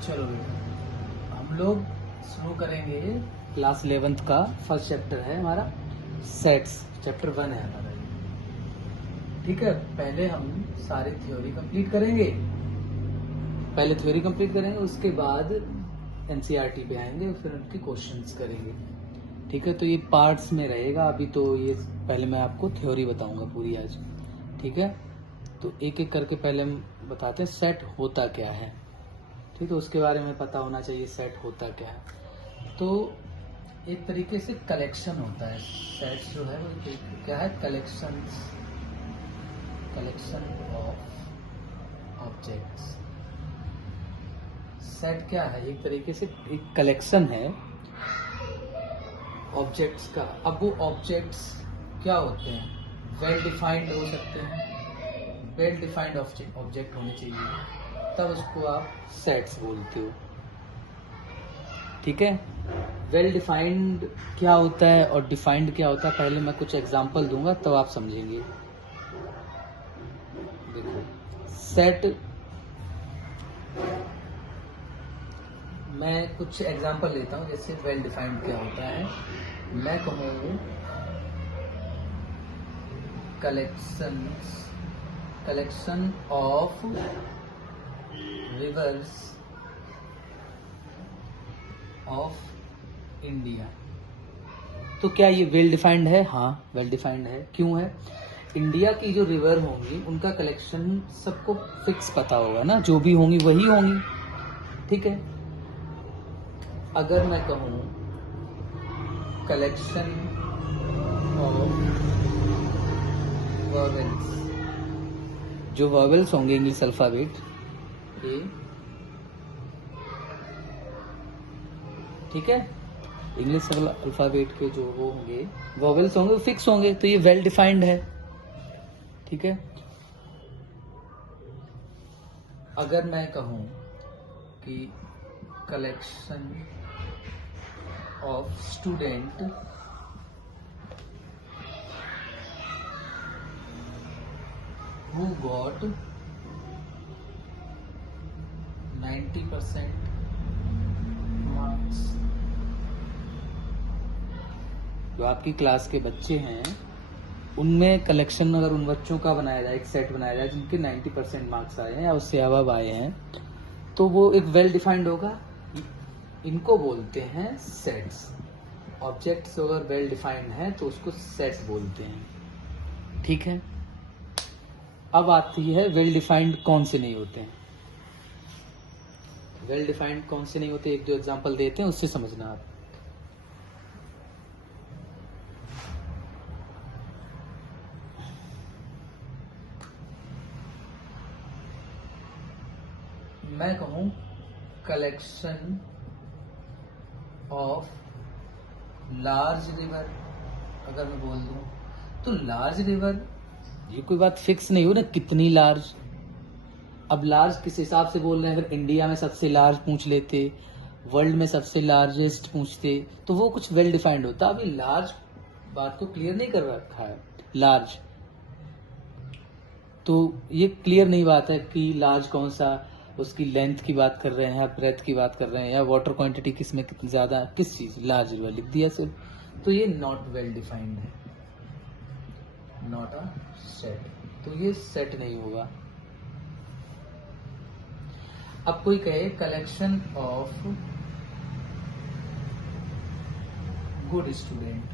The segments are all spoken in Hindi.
चलो बेटा, हम लोग शुरू करेंगे क्लास 11th का फर्स्ट चैप्टर है हमारा सेट्स। चैप्टर 1 है हमारा ये। ठीक है, पहले हम सारी थ्योरी कंप्लीट करेंगे। उसके बाद एनसीईआरटी पे आएंगे और फिर उनके क्वेश्चंस करेंगे। ठीक है, तो ये पार्ट्स में रहेगा। अभी तो ये पहले मैं आपको थ्योरी बताऊंगा पूरी आज। ठीक है, तो एक एक करके पहले हम बताते हैं सेट होता क्या है। ठीक है, उसके बारे में पता होना चाहिए सेट होता क्या है। तो एक तरीके से कलेक्शन होता है। सेट्स जो है वो क्या है? Collection of objects. सेट क्या है? एक तरीके से एक कलेक्शन है ऑब्जेक्ट्स का। अब वो ऑब्जेक्ट्स क्या होते हैं? वेल डिफाइंड हो सकते हैं, वेल डिफाइंड ऑब्जेक्ट होने चाहिए, तब उसको आप सेट्स बोलते हो। ठीक है, वेल डिफाइंड क्या होता है और डिफाइंड क्या होता है, पहले मैं कुछ एग्जांपल दूंगा तब आप समझेंगे। देखो, सेट, मैं कुछ एग्जांपल लेता हूं। जैसे वेल डिफाइंड क्या होता है, मैं कहूँ collection of reverse of India. तो क्या ये वेल डिफाइंड है? हाँ, वेल डिफाइंड है। क्यों है? इंडिया की जो रिवर होंगी उनका कलेक्शन सबको फिक्स पता होगा ना, जो भी होंगी वही होंगी। ठीक है, अगर मैं कहूँ कलेक्शन ऑफ वर्बल्स, जो वर्बल्स होंगे इंग्लिश अल्फाबेट ये, ठीक है, इंग्लिश अल्फाबेट के जो वो होंगे वॉवेल्स होंगे वो फिक्स होंगे, तो ये वेल डिफाइंड है। ठीक है, अगर मैं कहूं कि collection of student who got 90% marks, जो आपकी क्लास के बच्चे हैं उनमें कलेक्शन अगर उन बच्चों का बनाया जाए, एक सेट बनाया जाए जिनके 90% मार्क्स आए हैं या उससे अबव आए हैं, तो वो एक वेल डिफाइंड होगा। इनको बोलते हैं सेट्स। ऑब्जेक्ट्स अगर वेल डिफाइंड है तो उसको सेट्स बोलते हैं। ठीक है, अब आती है वेल डिफाइंड कौन से नहीं होते हैं। वेल डिफाइंड कौन से नहीं होते, एक दो एग्जांपल देते हैं, उससे समझना आप। मैं कहूं कलेक्शन ऑफ लार्ज रिवर, अगर मैं बोल दूं तो लार्ज रिवर, ये कोई बात फिक्स नहीं हो ना कितनी लार्ज। अब लार्ज किस हिसाब से बोल रहे हैं? अगर इंडिया में सबसे लार्ज पूछ लेते, वर्ल्ड में सबसे लार्जेस्ट पूछते, तो वो कुछ वेल डिफाइंड होता। अभी लार्ज बात को क्लियर नहीं कर रखा है। लार्ज तो ये क्लियर नहीं बात है कि लार्ज कौन सा, उसकी लेंथ की बात कर रहे हैं, ब्रेथ की बात कर रहे हैं, या वाटर क्वांटिटी किस में कितनी ज्यादा, किस चीज लार्ज रिवर लिख दिया सिर्फ, तो ये नॉट वेल डिफाइंड है, नॉट अ सेट। तो ये सेट नहीं होगा। अब कोई कहे कलेक्शन ऑफ गुड स्टूडेंट,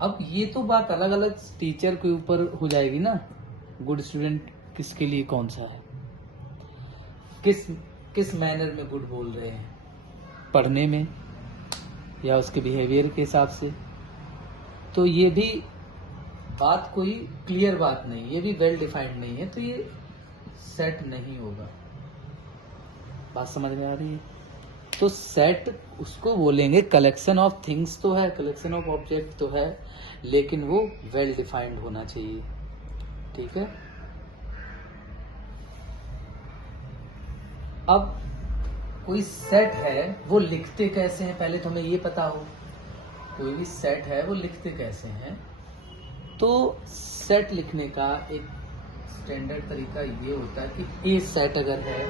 अब ये तो बात अलग अलग टीचर के ऊपर हो जाएगी ना। गुड स्टूडेंट किसके लिए कौन सा है, किस मैनर में गुड बोल रहे हैं, पढ़ने में या उसके बिहेवियर के हिसाब से। तो ये भी बात कोई क्लियर बात नहीं, ये भी वेल डिफाइंड नहीं है, तो ये सेट नहीं होगा। बात समझ में आ रही है? तो सेट उसको बोलेंगे, कलेक्शन ऑफ थिंग्स तो है, कलेक्शन ऑफ ऑब्जेक्ट तो है, लेकिन वो वेल डिफाइंड होना चाहिए। ठीक है, अब कोई सेट है वो लिखते कैसे हैं, पहले तो हमें ये पता हो। कोई भी सेट है वो लिखते कैसे हैं, तो सेट लिखने का एक स्टैंडर्ड तरीका ये होता है कि ए सेट अगर है,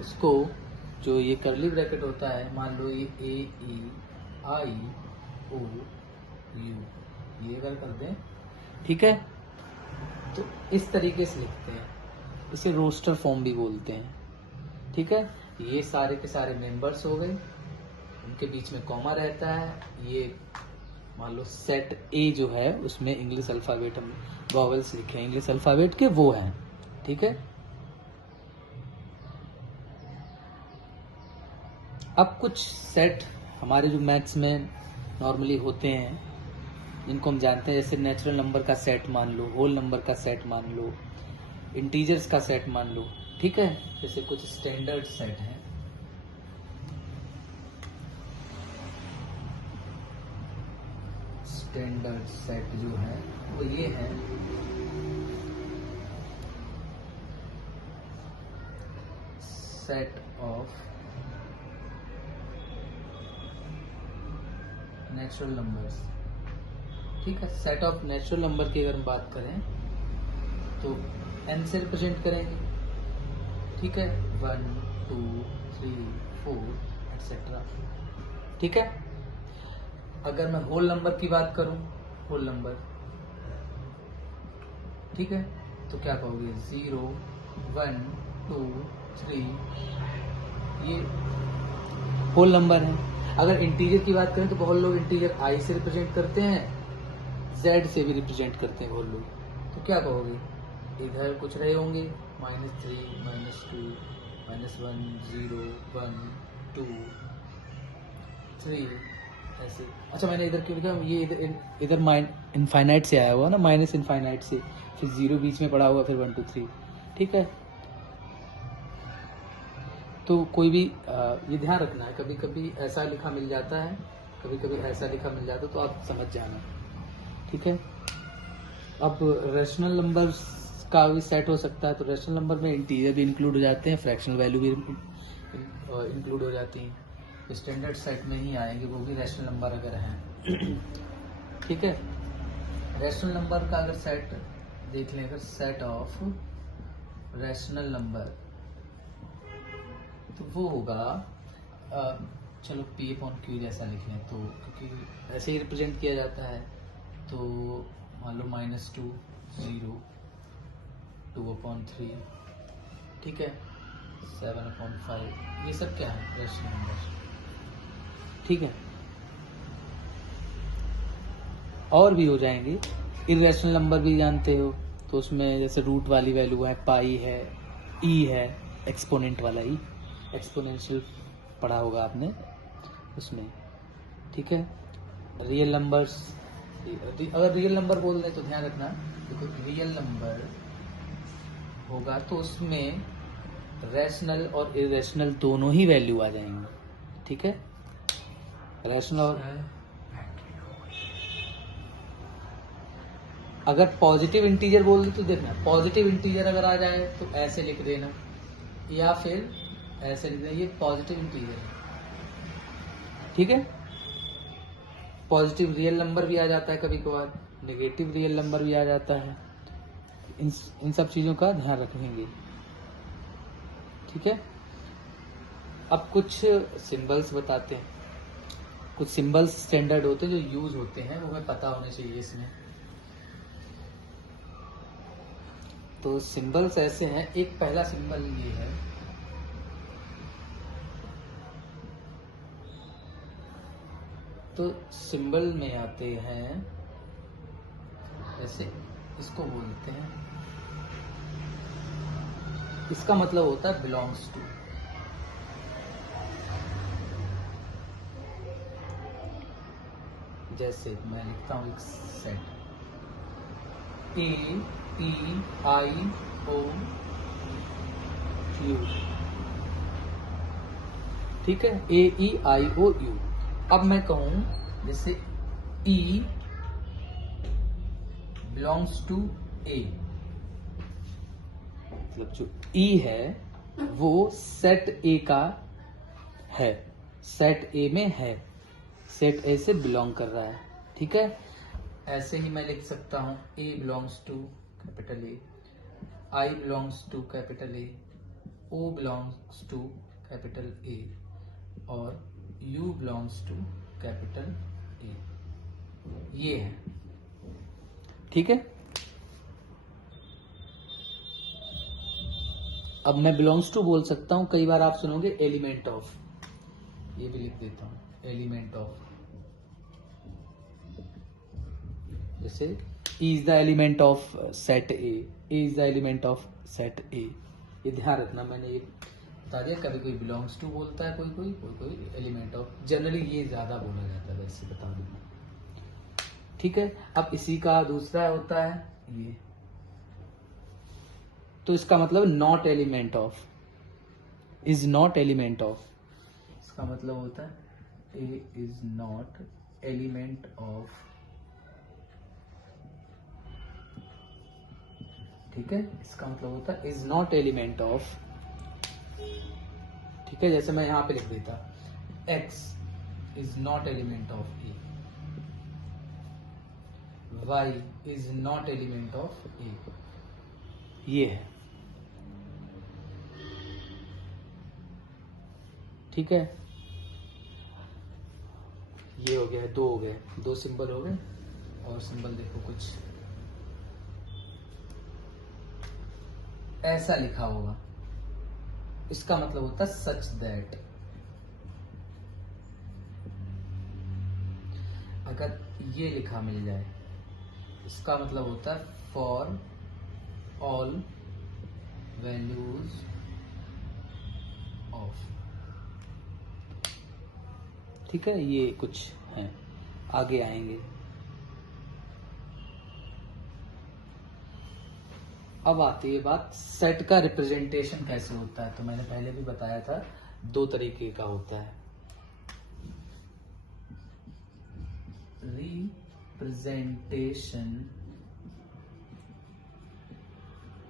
उसको जो ये कर्ली ब्रैकेट होता है, मान लो ये ए ई आई ओ यू, ये अगर कर दें, ठीक है, तो इस तरीके से लिखते हैं, इसे रोस्टर फॉर्म भी बोलते हैं, ठीक है। ये सारे के सारे मेंबर्स हो गए, उनके बीच में कॉमा रहता है, ये मान लो सेट ए जो है उसमें इंग्लिश अल्फाबेट हम वॉवेल्स लिखे हैं इंग्लिश अल्फाबेट के, वो हैं, ठीक है। अब कुछ सेट हमारे जो मैथ्स में नॉर्मली होते हैं, जिनको हम जानते हैं, जैसे नेचुरल नंबर का सेट मान लो, होल नंबर का सेट मान लो, इंटीजर्स का सेट मान लो, ठीक है। जैसे कुछ स्टैंडर्ड सेट हैं, स्टैंडर्ड सेट जो है वो ये है, सेट ऑफ नेचुरल नंबर्स, ठीक है। सेट ऑफ नेचुरल नंबर की अगर हम बात करें तो n से रिप्रेजेंट करेंगे, ठीक है, 1 2 3 4 एक्सेट्रा, ठीक है। अगर मैं होल नंबर की बात करूं, होल नंबर, ठीक है, तो क्या कहोगे, 0 1 2 3, ये होल नंबर है। अगर इंटीजर की बात करें तो बहुत लोग इंटीजर i से रिप्रेजेंट करते हैं, z से भी रिप्रेजेंट करते हैं बहुत लोग, तो क्या कहोगे, इधर कुछ रहे होंगे, -3 -2 -1 0 1 2 3 ऐसे। अच्छा, मैंने इधर क्यों लिखा, ये इधर इनफाइनाइट से आया हुआ ना, माइनस इनफाइनाइट से, फिर 0 बीच में पड़ा हुआ, फिर 1 2 3, ठीक है। तो कोई भी ये ध्यान रखना है, कभी कभी ऐसा लिखा मिल जाता है, कभी कभी ऐसा लिखा मिल जाता है, तो आप समझ जाना, ठीक है। अब रेशनल नंबर्स का भी सेट हो सकता है, तो रेशनल नंबर में इंटीजर भी इंक्लूड हो जाते हैं, फ्रैक्शनल वैल्यू भी इंक्लूड हो जाती हैं, स्टैंडर्ड सेट में ही आएंगे वो भी रेशनल नंबर अगर हैं, ठीक है। रेशनल नंबर का अगर सेट देख लें, अगर सेट ऑफ रेशनल नंबर, तो वो होगा चलो P/Q जैसा लिख लें, तो क्योंकि ऐसे ही रिप्रेजेंट किया जाता है, तो मान लो -2 0 2/3, ठीक है, 7/5, ये सब क्या है, रेशनल नंबर, ठीक है। और भी हो जाएंगे, इरेशनल नंबर भी जानते हो, तो उसमें जैसे रूट वाली वैल्यू है, पाई है, ई है, एक्सपोनेंट वाला ई, एक्सपोनेंशियल पढ़ा होगा आपने उसमें, ठीक है। रियल नंबर्स, अगर रियल नंबर बोल रहे तो ध्यान रखना, देखो रियल नंबर होगा तो उसमें रैशनल और इरेशनल दोनों ही वैल्यू आ जाएंगे, ठीक है। रैशनल और अगर पॉजिटिव इंटीजर बोल दे तो देखना, पॉजिटिव इंटीजर अगर आ जाए तो ऐसे लिख देना, या फिर ऐसे लिख देना, ये पॉजिटिव इंटीजर है, ठीक है। पॉजिटिव रियल नंबर भी आ जाता है कभी कभार, नेगेटिव रियल नंबर भी आ जाता है, इन सब चीजों का ध्यान रखेंगे, ठीक है। अब कुछ सिंबल्स बताते हैं, कुछ सिंबल्स स्टैंडर्ड होते हैं जो यूज होते हैं, वो हमें पता होने चाहिए इसमें। तो सिंबल्स ऐसे हैं, एक पहला सिंबल ये है, तो सिंबल में आते हैं ऐसे, इसको बोलते हैं, इसका मतलब होता है बिलोंग्स टू, जैसे मैं लिखता हूं एक सेट AEIOU, ठीक है, AEIOU। अब मैं कहूं जैसे E बिलोंग्स टू A, मतलब जो E है वो सेट A का है, सेट A में है, सेट A से बिलोंग कर रहा है, ठीक है। ऐसे ही मैं लिख सकता हूं A belongs to capital A, i belongs to capital A, o belongs to capital A और u belongs to capital A, ये है। ठीक है, अब मैं बिलोंग्स टू बोल सकता हूं, कई बार आप सुनोगे एलिमेंट ऑफ, ये भी लिख देता हूं एलिमेंट ऑफ, जैसे E is the element of set A is the element of set ए। ये ध्यान रखना, मैंने ये बता दिया, कभी कोई बिलोंग्स टू बोलता है, कोई एलिमेंट ऑफ, जनरली ये ज्यादा बोला जाता है, वैसे बता दूंगा। ठीक है, अब इसी का दूसरा होता है ये, तो इसका मतलब not element of, is not element of, इसका मतलब होता है ए इज नॉट एलिमेंट ऑफ। ठीक है, इसका मतलब होता है इज नॉट एलिमेंट ऑफ। ठीक है, जैसे मैं यहां पे लिख देता x is not element of A, y is not element of A, ये है। ठीक है, ये हो गया, दो हो गए, दो सिंबल हो गए, और सिंबल देखो कुछ ऐसा लिखा होगा, इसका मतलब होता है सच दैट। अगर ये लिखा मिल जाए, इसका मतलब होता है फॉर ऑल वैल्यूज ऑफ। ठीक है, ये कुछ है, आगे आएंगे। अब आती है बात सेट का रिप्रेजेंटेशन कैसे होता है। तो मैंने पहले भी बताया था, दो तरीके का होता है, रिप्रेजेंटेशन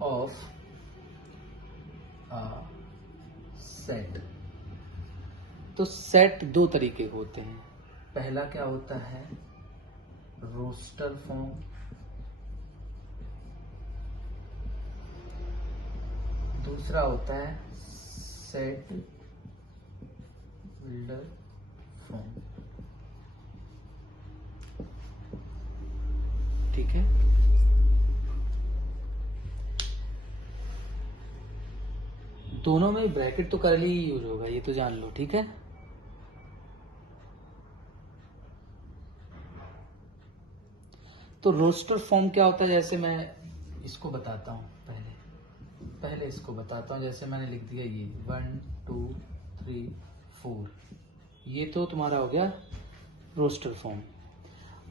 ऑफ अ सेट। तो सेट दो तरीके के होते हैं, पहला क्या होता है रोस्टर फॉर्म, दूसरा होता है सेट बिल्डर फॉर्म। ठीक है, दोनों में ब्रैकेट तो करली ही यूज होगा, ये तो जान लो। ठीक है, तो रोस्टर फॉर्म क्या होता है, जैसे मैं इसको बताता हूं, पहले इसको बताता हूं। जैसे मैंने लिख दिया ये 1 2 3 4, ये तो तुम्हारा हो गया रोस्टर फॉर्म।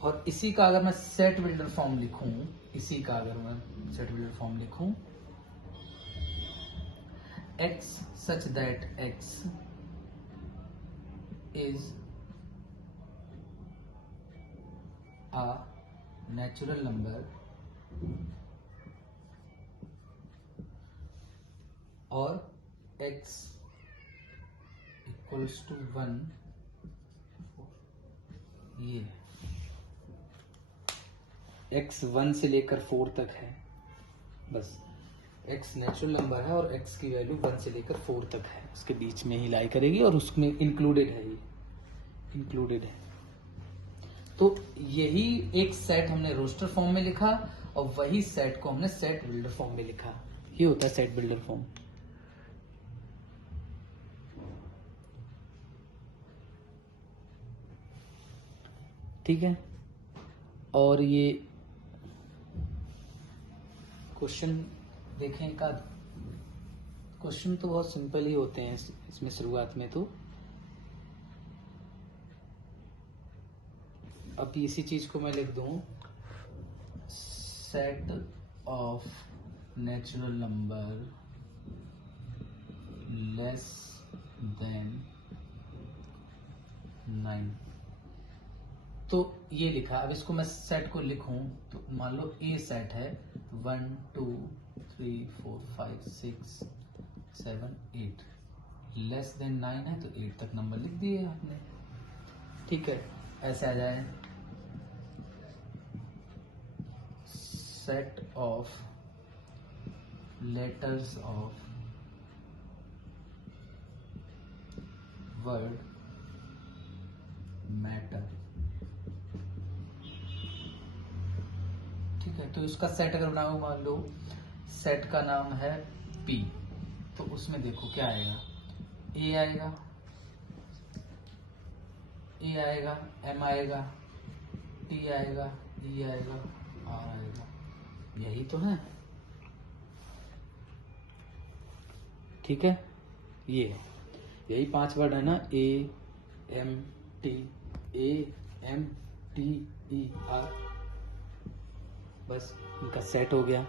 और इसी का अगर मैं सेट बिल्डर फॉर्म लिखूं, इसी का अगर मैं सेट बिल्डर फॉर्म लिखूं, x such that x is a natural number और x equals to 1, ये x 1 से लेकर 4 तक है, बस x नेचुरल नंबर है और x की वैल्यू 1 से लेकर 4 तक है, उसके बीच में ही लाई करेगी और उसमें इंक्लूडेड है, ये इंक्लूडेड है। तो यही एक सेट हमने रोस्टर फॉर्म में लिखा और वही सेट को हमने सेट बिल्डर फॉर्म में लिखा, ये होता है सेट बिल्डर फॉर्म। ठीक है, और ये क्वेश्चन देखें का, क्वेश्चन तो बहुत सिंपल ही होते हैं इसमें शुरुआत में। तो अब इसी चीज को मैं लिख दूं, set of natural number less than 9। तो ये लिखा, अब इसको मैं सेट को लिखूं तो मान लो ए सेट है 1 2 3 4 5 6 7 8, लेस देन 9 है तो 8 तक नंबर लिख दिए आपने। ठीक है, ऐसे आ जाए set of letters of word matter. ठीक है, तो इसका सेट अगर बनाओ, मान लो सेट का नाम है P, तो उसमें देखो क्या आएगा, A आएगा, E आएगा, M आएगा, T आएगा, E आएगा, R आएगा। यही तो है, ठीक है, यही 5 वर्ड है ना, A M T, A M T E R। बस इनका सेट हो गया,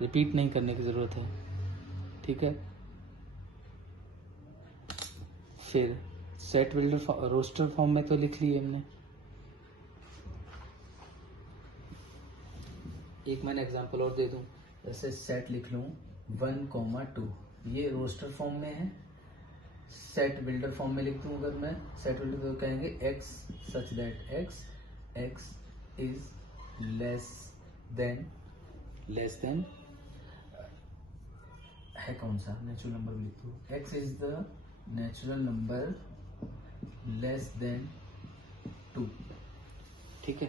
रिपीट नहीं करने की जरूरत है। ठीक है, फिर सेट बिल्डर रोस्टर फॉर्म में तो लिख लिए हमने। एक मैंने एग्जांपल और दे दूं, जैसे सेट लिख लूं 1,2, ये रोस्टर फॉर्म में है। सेट बिल्डर फॉर्म में लिख दूं अगर मैं, सेट बिल्डर तो कहेंगे x such that x is less than है कौन सा नेचुरल नंबर लिख दो, x is the natural number less than 2। ठीक है,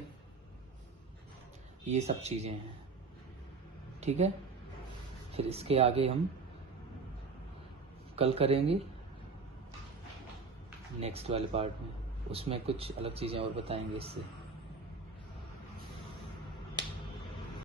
ये सब चीजें हैं। ठीक है, फिर इसके आगे हम कल करेंगे नेक्स्ट वाले पार्ट में, उसमें कुछ अलग चीजें और बताएंगे इससे।